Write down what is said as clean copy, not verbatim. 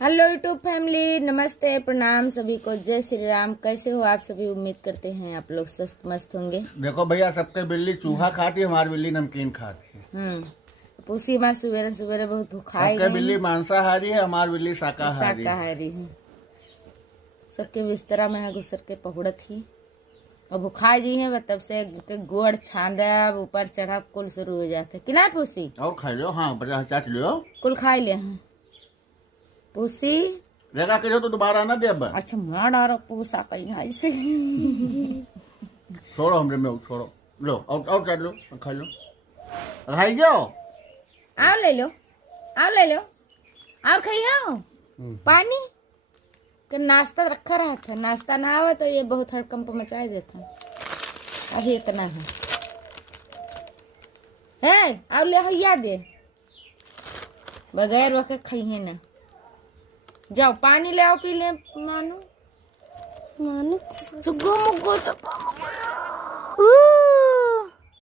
Hello YouTube family, नमस्ते, प्रणाम सभी को, जय श्री राम। कैसे हो आप सभी? उम्मीद करते हैं आप लोग स्वस्थ मस्त होंगे। देखो भैया, सबके बिल्ली चूहा खाती है, हमारी बिल्ली नमकीन खाती है। पूसी हमारे सवेरे सवेरे बहुत भुखाई सबके गए बिल्ली हैं। मांसाहारी है, हमारी बिल्ली शाकाहारी है। शाकाहारी है। सबके बिस्तरा में है घुसर के पहुड़त ही और भुखाई जी है। तब से गोड़ छांदा ऊपर चढ़ा कुल शुरू हो जाते कि ना पूसी। और खा लो, हाँ 50 लो, कुल खाई ले हैं पूसी। रेगा करो तो दोबारा ना दे अब। अच्छा मार डारो पूसा कहीं हाई से। छोड़ो हमरे में, छोड़ो लो, और कर लो, खा लो, खाई जाओ। आओ ले लो, आओ ले लो, और खाइए। पानी का नाश्ता रखा रहा था, नाश्ता ना आवे तो ये बहुत हड़कंप मचाए देता। अभी इतना है आओ ले हो याद है बगैर वके खाइए ना। जाओ पानी ले आओ, पी ले। मानो मानो सुगो मुगो